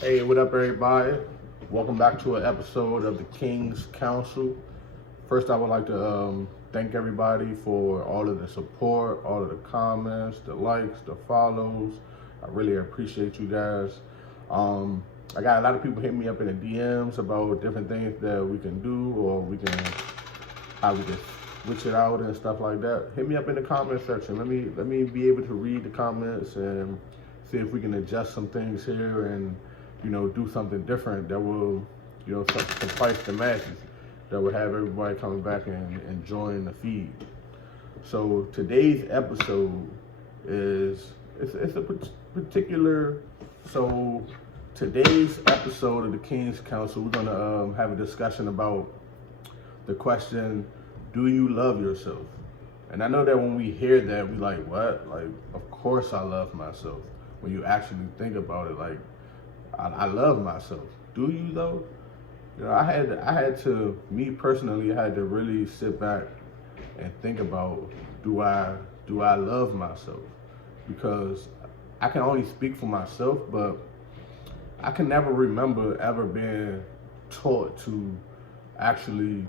Hey, what up, everybody? Welcome back to an episode of the King's Council. First, I would like to thank everybody for all of the support, all of the comments, the likes, the follows. I really appreciate you guys. I got a lot of people hitting me up in the DMs about different things that we can do, or how we can switch it out and stuff like that. Hit me up in the comment section. Let me be able to read the comments and see if we can adjust some things here and do something different that will, suffice the masses, that will have everybody coming back and enjoying the feed. So today's episode it's a particular, so today's episode of the King's Council, we're gonna have a discussion about the question, do you love yourself? And I know that when we hear that, we like, what? Like, of course I love myself. When you actually think about it, like, I love myself. Do you though? I had to, me personally, I had to really sit back and think about, do I love myself? Because I can only speak for myself, but I can never remember ever being taught to actually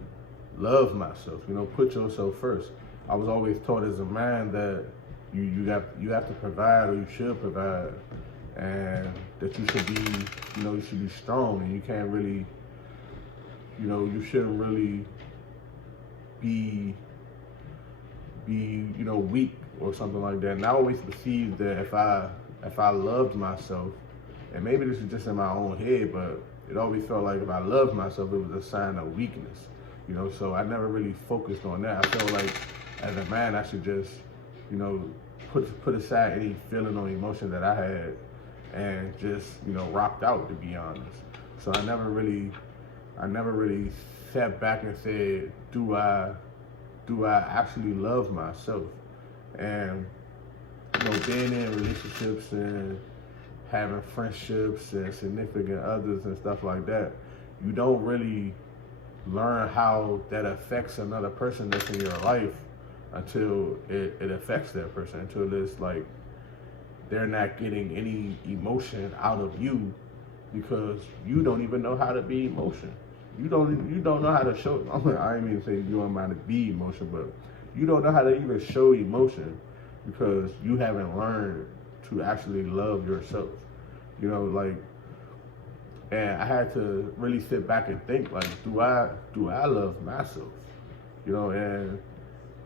love myself. Put yourself first. I was always taught as a man that you have to provide, or you should provide, and that you should be, you should be strong, and you can't really, you shouldn't really be, weak or something like that. And I always perceived that if I loved myself, and maybe this is just in my own head, but it always felt like if I loved myself, it was a sign of weakness, so I never really focused on that. I felt like as a man, I should just, put aside any feeling or emotion that I had and just, rocked out, to be honest. So I never really sat back and said, do I actually love myself? And, being in relationships and having friendships and significant others and stuff like that, you don't really learn how that affects another person that's in your life until it affects that person, until it's like they're not getting any emotion out of you, because you don't even know how to be emotion. You don't know how to show. I ain't even say you don't know how to be emotion, but you don't know how to even show emotion because you haven't learned to actually love yourself. And I had to really sit back and think, like, do I love myself? And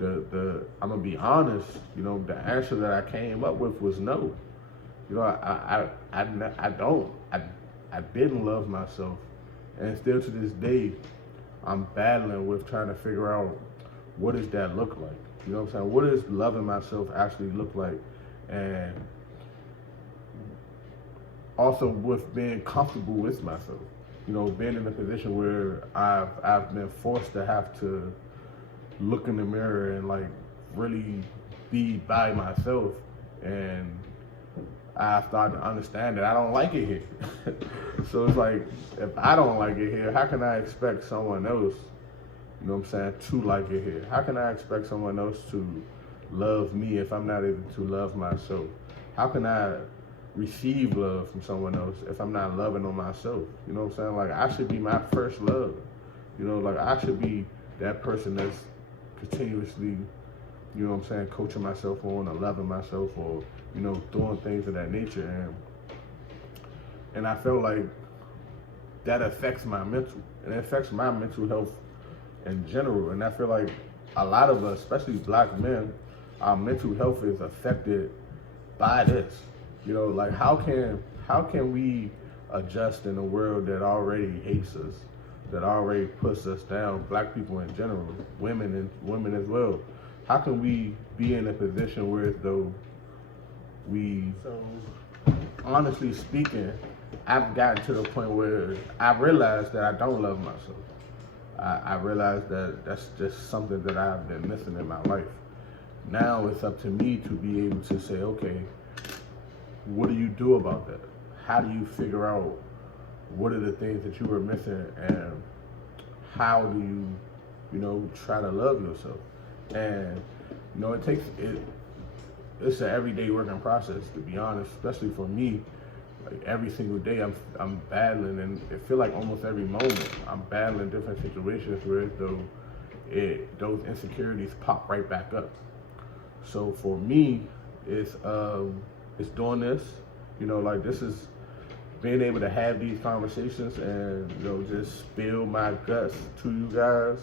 I'm gonna be honest, the answer that I came up with was no. I don't. I didn't love myself, and still to this day, I'm battling with trying to figure out what does that look like. You know what I'm saying? What does loving myself actually look like? And also with being comfortable with myself. Being in a position where I've been forced to have to look in the mirror and like really be by myself, and I started to understand that I don't like it here. So it's like, if I don't like it here, how can I expect someone else, to like it here? How can I expect someone else to love me if I'm not able to love myself? How can I receive love from someone else if I'm not loving on myself? Like, I should be my first love. Like, I should be that person that's continuously, coaching myself on, or loving myself, or, doing things of that nature. And I felt like that affects my mental, and it affects my mental health in general. And I feel like a lot of us, especially black men, our mental health is affected by this. Like, how can we adjust in a world that already hates us, that already puts us down, black people in general, women as well? How can we be in a position where, as though honestly speaking, I've gotten to the point where I realized that I don't love myself. I realized that that's just something that I've been missing in my life. Now it's up to me to be able to say, okay, what do you do about that? How do you figure out what are the things that you were missing, and how do you, try to love yourself? And, it's an everyday working process, to be honest, especially for me. Like every single day, I'm battling, and it feel like almost every moment I'm battling different situations where though those insecurities pop right back up. So for me, it's doing this, like this is being able to have these conversations and just spill my guts to you guys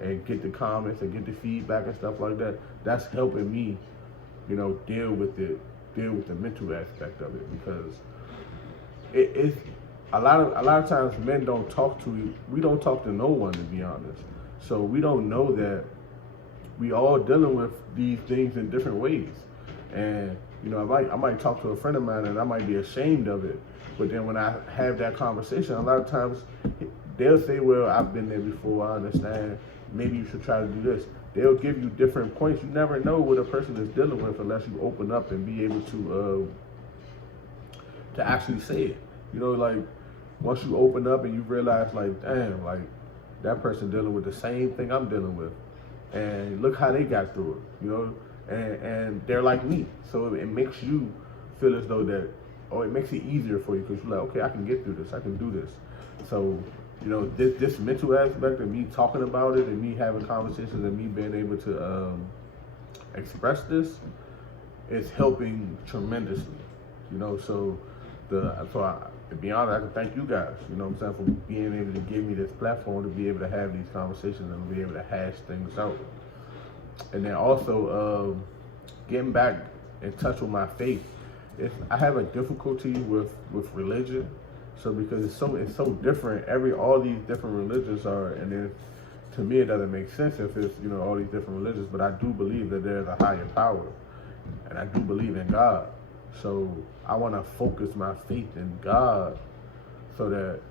and get the comments and get the feedback and stuff like that. That's helping me, deal with the mental aspect of it, because it's a lot of times men don't talk to we don't talk to no one, to be honest. So we don't know that we all dealing with these things in different ways. And I might talk to a friend of mine and I might be ashamed of it, but then when I have that conversation, a lot of times they'll say, well, I've been there before, I understand, maybe you should try to do this. They'll give you different points. You never know what a person is dealing with unless you open up and be able to actually say it. Like once you open up and you realize, like, damn, like that person dealing with the same thing I'm dealing with, and look how they got through it, and they're like me. So it makes you feel as though that, it makes it easier for you, because you're like, okay, I can get through this, I can do this. So this mental aspect of me talking about it and me having conversations and me being able to express this is helping tremendously. So to be honest, I can thank you guys, for being able to give me this platform to be able to have these conversations and be able to hash things out. And then also getting back in touch with my faith. I have a difficulty with religion. So because it's so different, all these different religions are, and then to me it doesn't make sense if it's all these different religions, but I do believe that there's a higher power, and I do believe in God. So I want to focus my faith in God, so that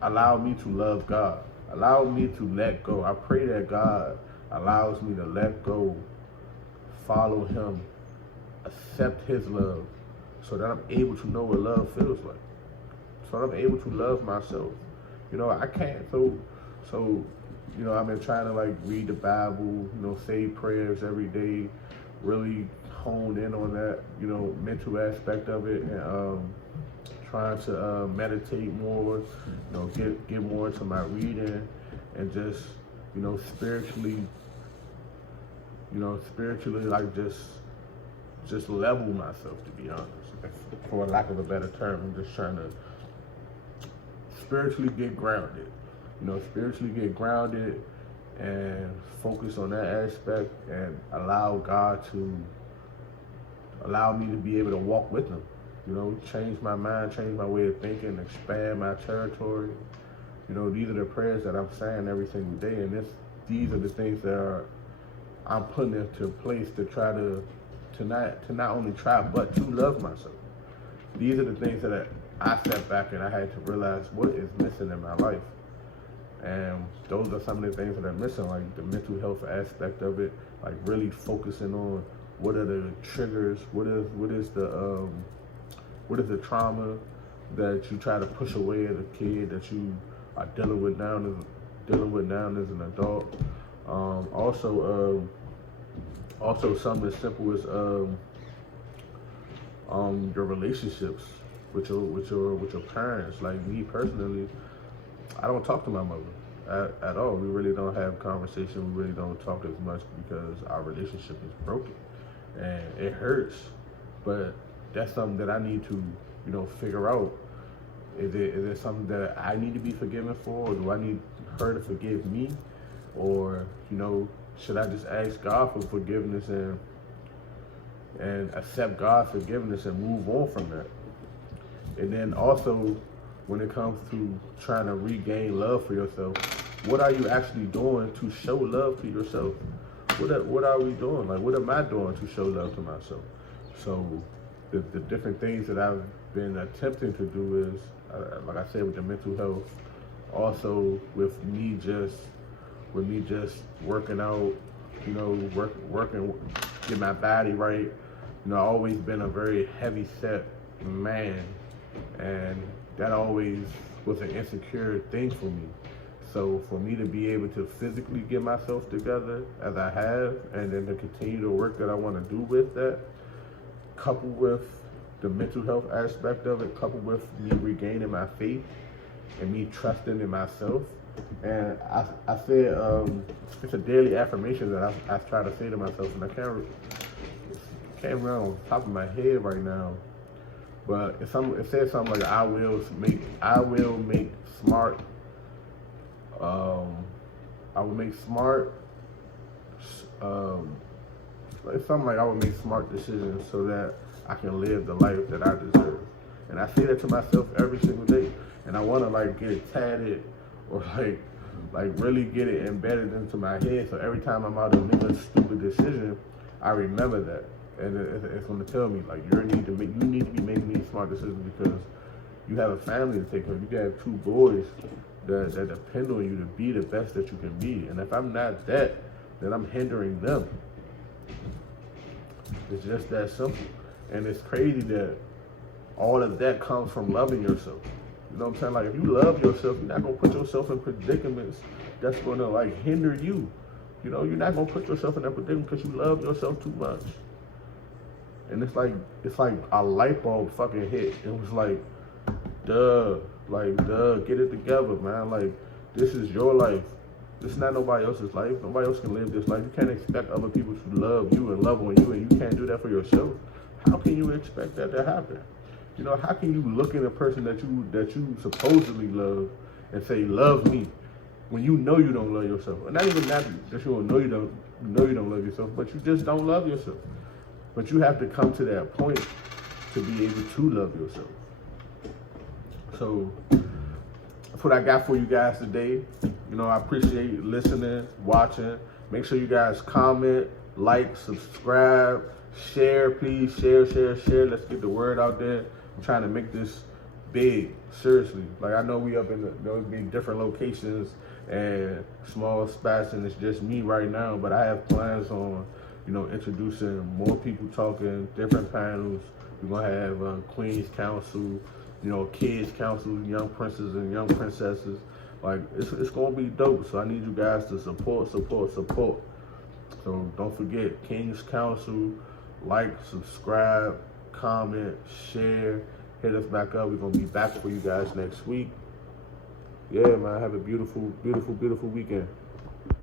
allow me to love God, allow me to let go. I pray that God allows me to let go, follow Him, accept His love, so that I'm able to know what love feels like, so that I'm able to love myself. I can't. So I've been trying to like read the Bible, say prayers every day, really hone in on that, mental aspect of it, and trying to meditate more, get more into my reading, and just, spiritually, like just level myself, to be honest. For lack of a better term, I'm just trying to spiritually get grounded. Spiritually get grounded and focus on that aspect, and allow God to allow me to be able to walk with Him. Change my mind, change my way of thinking, expand my territory. These are the prayers that I'm saying every single day, and these are the things that I'm putting into place to try to not only try, but to love myself. These are the things that I stepped back and I had to realize what is missing in my life. And those are some of the things that are missing, like the mental health aspect of it, like really focusing on what are the triggers, what is the trauma that you try to push away as a kid that you are dealing with now as an adult. Also something as simple as your relationships with your parents. Like me personally, I don't talk to my mother at all. We really don't have conversation. We really don't talk as much because our relationship is broken, and it hurts. But that's something that I need to, figure out. Is it something that I need to be forgiven for, or do I need her to forgive me, or should I just ask God for forgiveness and accept God's forgiveness and move on from that? And then also, when it comes to trying to regain love for yourself, what are you actually doing to show love to yourself? What are we doing? Like, what am I doing to show love to myself? So the different things that I've been attempting to do is, like I said, with the mental health, also with me just working out, working, get my body right. I've always been a very heavy set man, and that always was an insecure thing for me. So for me to be able to physically get myself together as I have, and then to continue the work that I want to do with that, coupled with, the mental health aspect of it, coupled with me regaining my faith and me trusting in myself. And I said it's a daily affirmation that I try to say to myself, and I can't remember on top of my head right now, but it says something like I will make smart I will make smart it's something like I will make smart decisions so that I can live the life that I deserve. And I say that to myself every single day. And I want to like get it tatted or like really get it embedded into my head. So every time I'm out to make a stupid decision, I remember that. And it's going to tell me like you need to be making these smart decisions because you have a family to take care of. You have 2 boys that depend on you to be the best that you can be. And if I'm not that, then I'm hindering them. It's just that simple. And it's crazy that all of that comes from loving yourself. You know what I'm saying? Like if you love yourself, you're not gonna put yourself in predicaments that's gonna like hinder you. You know, you're not gonna put yourself in that predicament because you love yourself too much. And it's like a light bulb fucking hit. It was like, duh, get it together, man. Like this is your life. This is not nobody else's life. Nobody else can live this life. You can't expect other people to love you and love on you, and you can't do that for yourself. How can you expect that to happen? You know, how can you look at a person that you supposedly love and say, love me, when you know you don't love yourself? And not even that you don't know you don't love yourself, but you just don't love yourself. But you have to come to that point to be able to love yourself. So that's what I got for you guys today. You know, I appreciate you listening, watching. Make sure you guys comment, like, subscribe, share, please. Share. Let's get the word out there. I'm trying to make this big, seriously. Like I know we up in there'll be different locations and small spots, and it's just me right now, but I have plans on, you know, introducing more people talking, different panels. We're gonna have Queen's Council, you know, Kids Council, young princes and young princesses. Like it's gonna be dope. So I need you guys to support. So don't forget King's Council. Like, subscribe, comment, share. Hit us back up. We're gonna be back for you guys next week. Yeah, man. Have a beautiful weekend.